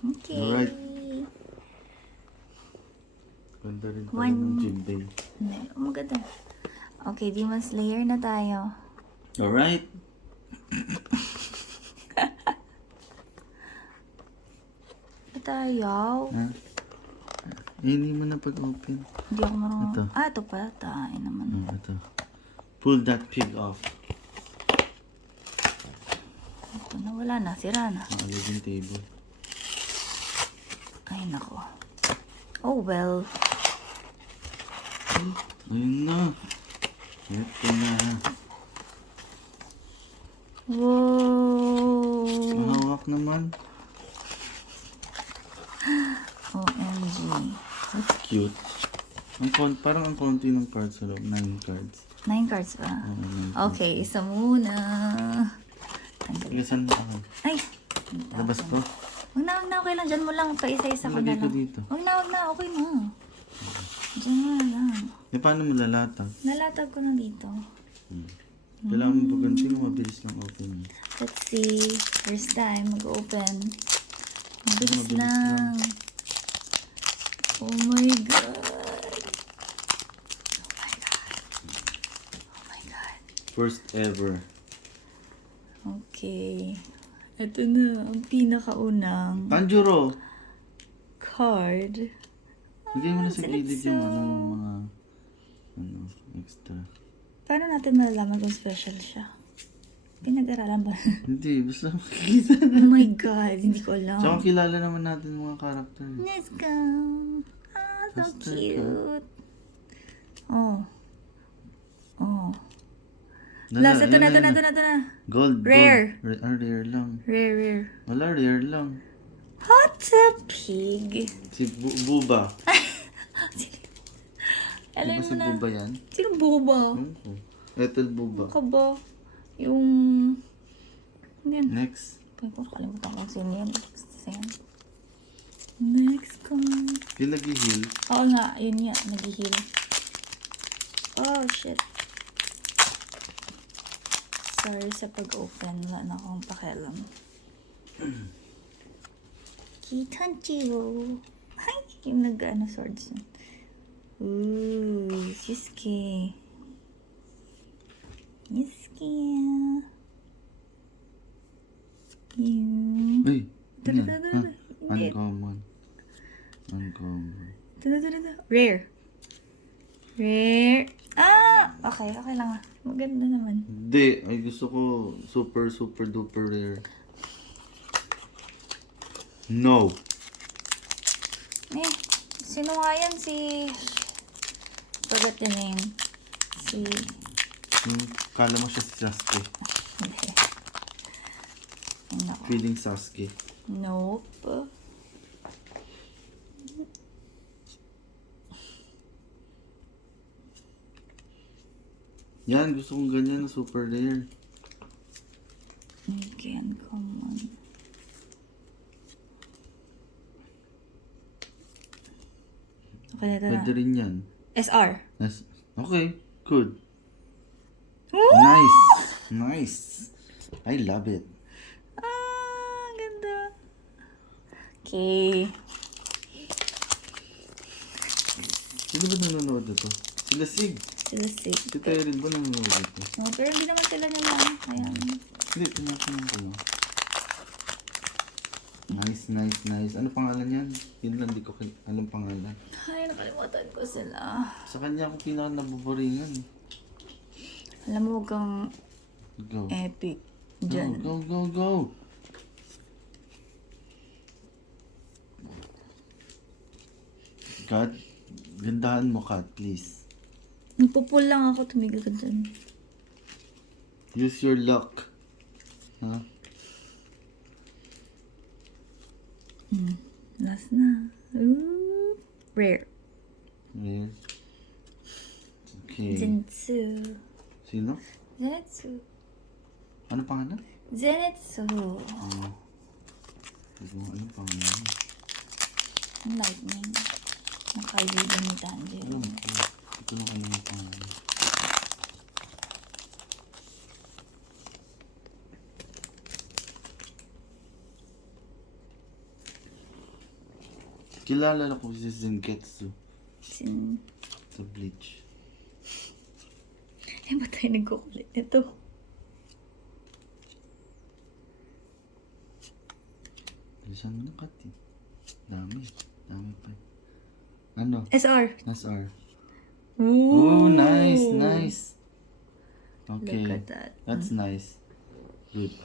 Okay. Alright. Ganda rin pala ng Jinbei. Hindi, maganda. Okay, Demon Slayer na tayo. Alright. Tayo. Ha? Hindi mo na pag-open. Hindi ako marunong. Ito. Ito pa. Tayo naman. Ito. Pull that pig off. Ito na, wala na. Sira na. Nakalag yung table. Ay, nako. Oh, well. Ayun na. Ito na. Whoa. Mahawak naman. OMG. That's cute. Parang ang konti ng cards sa loob. 9 cards. 9 cards ba? Okay, isa muna. Tanggal. Igasan mo ako. Ay! Labas ko. Wag na. Okay lang. Diyan mo lang. Paisa-isa ko na Lagay ko lang. dito. Wag na. Okay na. Diyan mo na lang. Paano mo lalatag? Nalatag ko na dito. Kailangan mo baganti mo. Mabilis lang open. Let's see. First time mag-open. Mabilis Mabilis lang. Oh my God. Oh my God. First ever. Okay. Ito na. Ang pinakaunang Tanjiro! card. Lagay mo na sa gilid Zenitsu. yung mga extra. Paano natin malalaman kung special siya? Pinag-aralan ba? Hindi, basta makikita. Oh my God. Hindi ko alam. Tsaka kilala naman natin mga karakter. Let's go. Ah, so Basta cute. Oh. Oh. Lala, Last, ito na. Gold, Rare. Gold. Rare lang. Rare. Wala, rare lang. Hot a pig. Si Buba. Alam Di ba mo si na. Buba yan? Sino boba? Ethel Buba. Ano ka ba? Yung... Yan. Next. Kalimutan ko sino yan. Next card. Yung nag-heal. Oo nga, yun nga. Nag-heal. Oh, shit. Sorry sa pag-open. Wala na akong pakialam. Kitanjiro. Ay, yung nag-ano swords. Ooh, Yusuke. Yusuke. Yung... Ay, ano yan? Tada. Ah, uncommon. Uncommon. Rare. Ah! Okay lang ah. Maganda naman. Hindi, ay gusto ko super duper rare. No. Sino nga yan? Forgot the name. Kala mo siya si Sasuke. Hindi. Ay, naku. Feeling Sasuke. Nope. Yan, gusto kong ganyan na super rare. Okay, uncommon. Okay, ito na. Pwede rin yan. SR. Yes. Okay, good. Woo! Nice. I love it. Ah, ganda. Okay. Sino ba nanonood na to? Sila Sig. Sila safe. Si tayo rin ba nanonood ito? No, pero hindi naman sila naman. Ayan. Hindi, tinatanong ko lang. Nice. Ano pangalan yan? Yun lang, di ko alam pangalan. Ay, nakalimutan ko sila. Sa kanya ako pinaka-nabuboringan. Alam mo, huwag kang Go. epic dyan. Go. Kat, gandahan mo, Kat, please. Nagpupul lang ako, tumigil ka dyan. Use your luck. Ha? Last na. Ooh. Rare. Yes. Okay. Zenitsu. Sino? Zenitsu. Ano pangalan? Zenitsu. Ano pangalan? Ang lightning. Ang kaibigan ni Tanjiro. Alam ko. Ito lang ano yung pangalan. Kilala ko si Zengetsu Sin... sa Bleach. Eh, ba't tayo nagkukulit nito? Bilisan mo na, Kat eh. Dami pa. Ano? SR. SR. Ooh. Oh, nice. Okay. Look at that. That's nice. Good.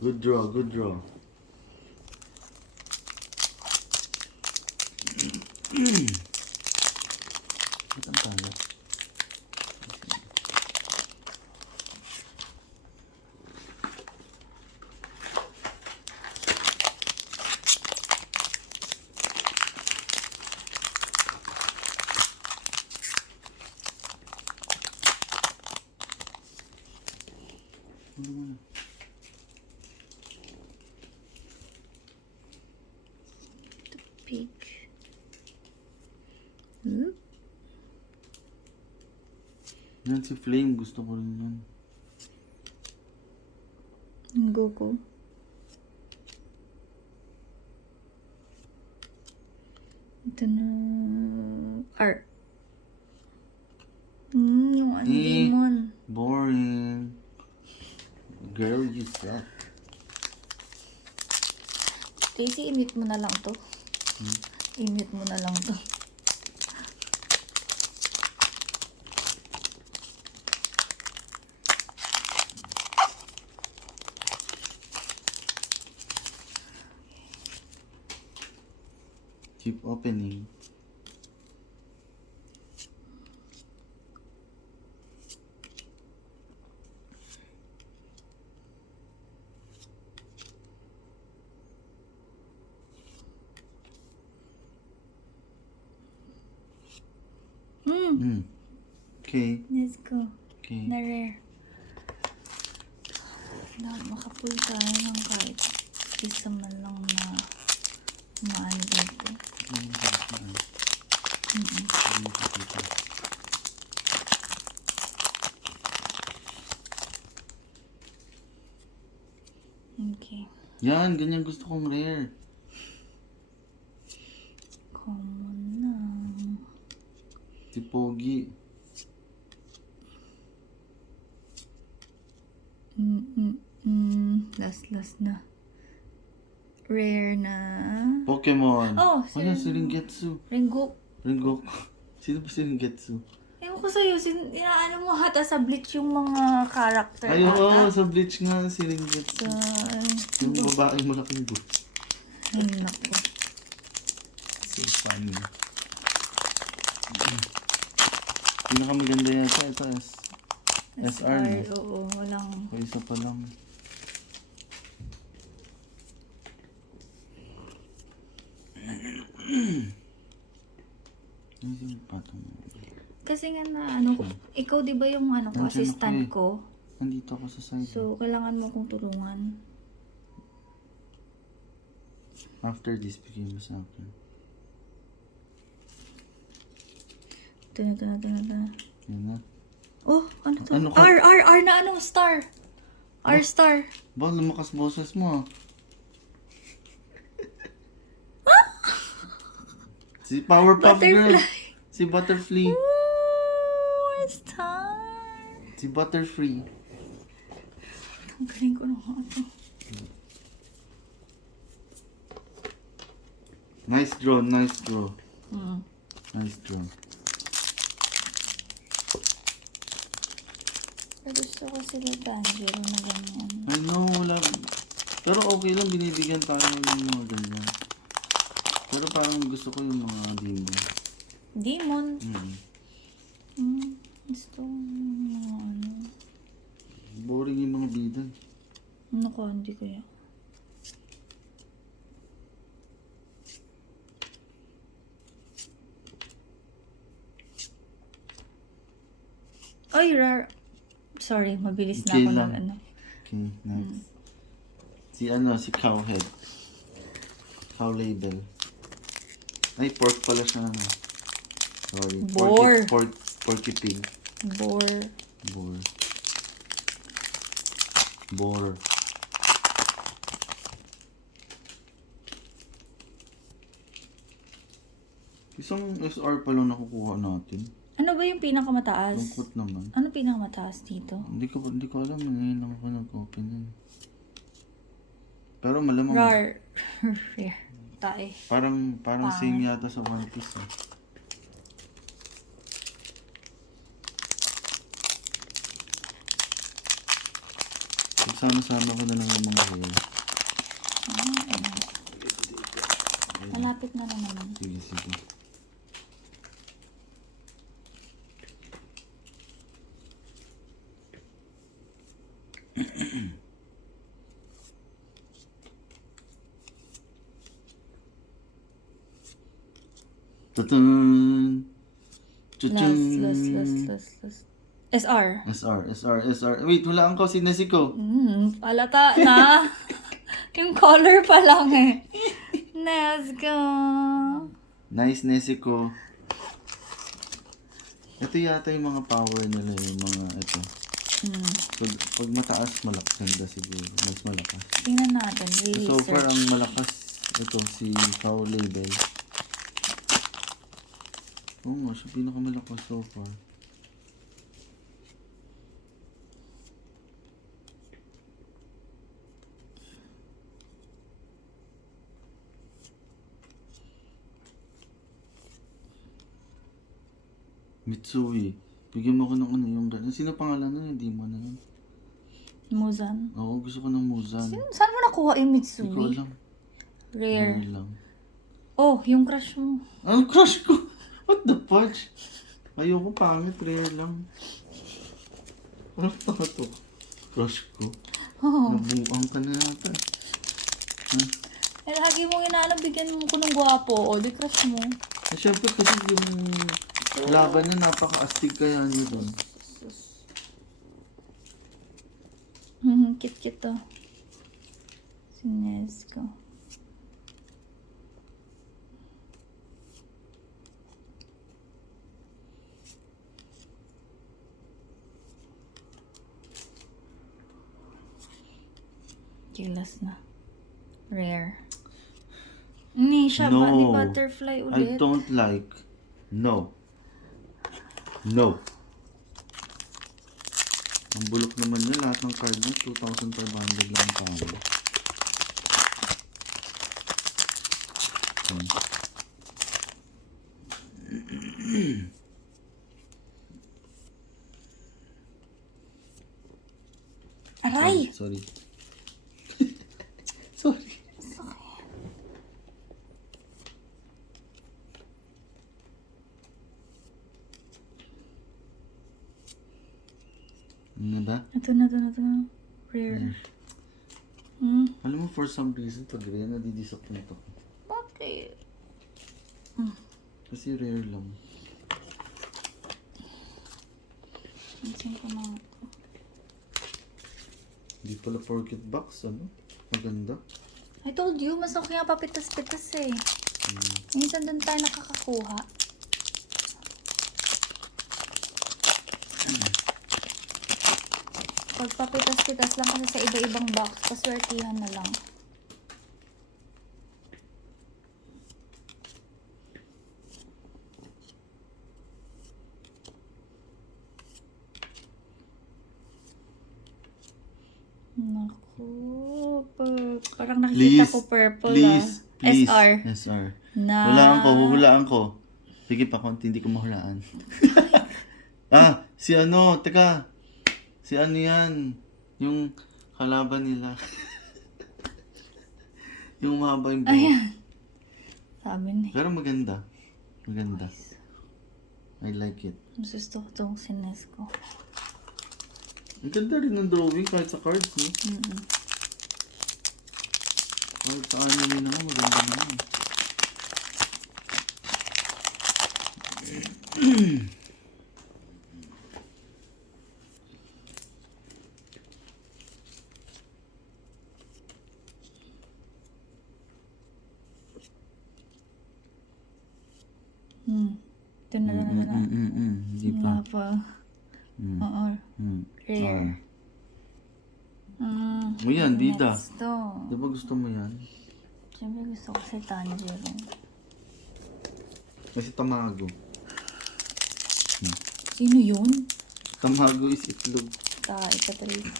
Good draw. Ba't ang talas? Pig. Oop. Yan si Flame. Gusto ko rin yan. Goku. Ito na... R. Yung Demon. Boring. Girl, you suck. Daisy, i-mute mo na lang to. I-mute mo na lang to. Keep opening. Okay. Let's go. Okay. Na rare. Makapull tayo ng kahit isa man lang na maano dito. Okay. Yan, ganyan gusto kong rare. Common na. Si Pogi. Last na. Rare na. Pokemon. Oh, Ayan, si Ringetsu. Rengoku. Rengoku. Sino ba si Ringetsu? Ewan ko sa'yo, inaano mo hata sa Bleach yung mga character Ay, oo, ata. sa Bleach nga si Ringetsu. Yung babaeng malaking boots. Ay, naku. So funny. Pinakamaganda yata ito SR na. Oo, walang... O isa pa lang. Ano patong? Kasi nga na, ikaw di ba yung Nandiyan assistant ako ko? Nandito ako sa side. So, kailangan mo kong tulungan. After this, bigay mo sa akin. Ito na. Yan na. Oh, ano to? Ano ka? R na anong star? R star. Ba, lumakas boses mo ah. Si Powerpuff Girl. Butterfly. Si Butterfly. Ooh, star. Si Butterfree. Ang galing ko na ito. Nice draw. Nice draw. Pero gusto ko sila Tanjiro na ganyan. I know, wala. Pero okay lang, binibigyan tayo ng mga ganyan. Pero parang gusto ko yung mga demon. Demon? Gusto ko yung mga ano. Boring yung mga bida. Naku, hindi kaya. Ay, rare. Sorry, mabilis na Okay ako lang. ng ano. Okay, next. Si Cowhead. Cow label. Ay, pork pala siya. Sorry. Boar. Porky pig. Boar. Isang SR pa lang nakukuha natin. Ano ba yung pinakamataas? Lungkot naman. Ano pinakamataas dito? Hindi ko alam. Ngayon lang ako nag-open yun. Pero malamang. Rar. Rare. Tae. Parang Pangit. same yata sa One Piece. Eh. Sama-sama ko na lang yung mga hair. Malapit na naman. Sige, sige. Tutun! Chuchun! Last. SR. SR. Wait, wala ang si Nesiko. Palata na. Yung color pa lang eh. Let's go. Nice Nesiko. Ito yata yung mga power nila, yung mga ito. Pag mataas, malakas ganda siguro. Mas malakas. Tingnan natin. So far, Research. ang malakas ito, si Power Label. Oo nga, siya pinakamalakas so far. Mitsui. Bigyan mo ko ng ano yung gano'n. Sino pangalan nun? Hindi mo na yun. Muzan. Oo, gusto ko ng Muzan. Saan mo nakuha yung Hindi ko Mitsui? alam. Rare. Rare lang. Oh, yung crush mo. Ang crush ko! What the fudge? Ayoko pangit, rare lang. Ano to? Crush ko? Oh. Nabuang ka na yata. Eh, lagi mong inaalam, bigyan mo ko ng gwapo. O, di crush mo. Eh, syempre kasi yung laban niya napaka-astig kaya niyo doon. Kit to. Sinesco. Kilas na. Rare. Hindi siya ba? Di butterfly I ulit. don't like. No. No. Ang bulok naman niya, lahat ng card niya, 2,500 lang ang talo. Aray! Sorry. Sorry. Ano ba? Ito na. Rare. Alam mo, for some reason, pag rare, nadidisappoint ako. Bakit? Kasi rare lang. Pansin ko na ito. Hindi pala porket box, ano? Maganda. I told you, mas okay nga papitas-pitas eh. Minsan doon tayo nakakakuha. Pag papitas-pitas lang kasi sa iba-ibang box, paswertihan na lang. Naku, parang nakikita ko purple please. SR. SR. Na. Hulaan ko. Sige pa konti, hindi ko mahulaan. Si ano, teka. Si ano yan? Yung kalaban nila. Yung mahaba yung buhok. Ayan. Sabi niya. Pero maganda. Maganda. I like it. Mas gusto ko itong Sinesco. Ang ganda rin ng drawing kahit sa cards, no? Kahit sa anime naman, maganda naman. Ito na. Hindi pa. Wala pa. Oo. Rare. O yan, bida. Next to. Di ba gusto mo yan? Siyempre gusto ko si Tanjiro. Kasi tamago. Sino yun? Tamago is itlog. Ipatrace.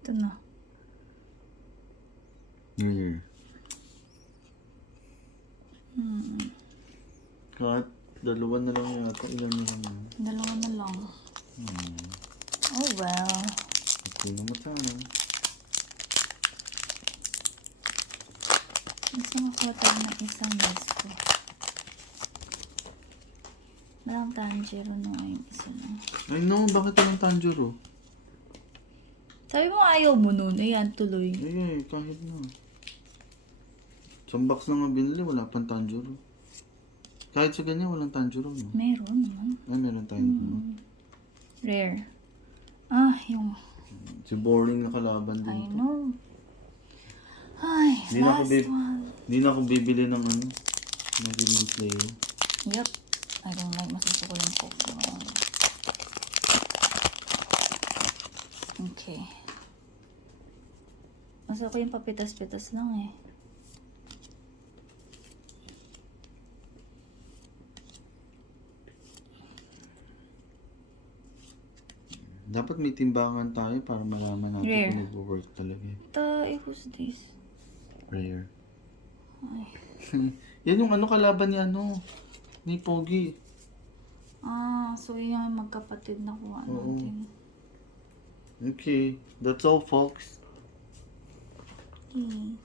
Ito na. Rare. Kahit dalawa na lang yata. Ilan na lang yun? Dalawa na lang. Oh well. Tingnan mo sana. Gusto makuha tayo ng isang miss ko. Walang tanjiro na yung isa na. I know, bakit walang tanjiro? Sabi mo ayaw mo nun. Ayan, tuloy. Eh, kahit na. Isang box na nga binili, wala pang tanjiro. Kahit sa ganyan, walang tanjiro, no? Meron naman. Ay, meron tayo. No? Rare. Yung... Si boring na kalaban din. I know. Ay, Di na ako last one. Hindi na ako bibili ng ano, ng Demon Slayer. Yup. I don't like masusuko yung Pokemon. Okay. Mas ako yung papitas-pitas lang eh. Dapat may timbangan tayo para malaman natin Rare. kung nag-work talaga. Who's this? Rare. Ay. Yan yung ano kalaban ni ano, ni Pogi. So yun yung magkapatid na kuha Oo. natin. Okay, that's all folks. Okay.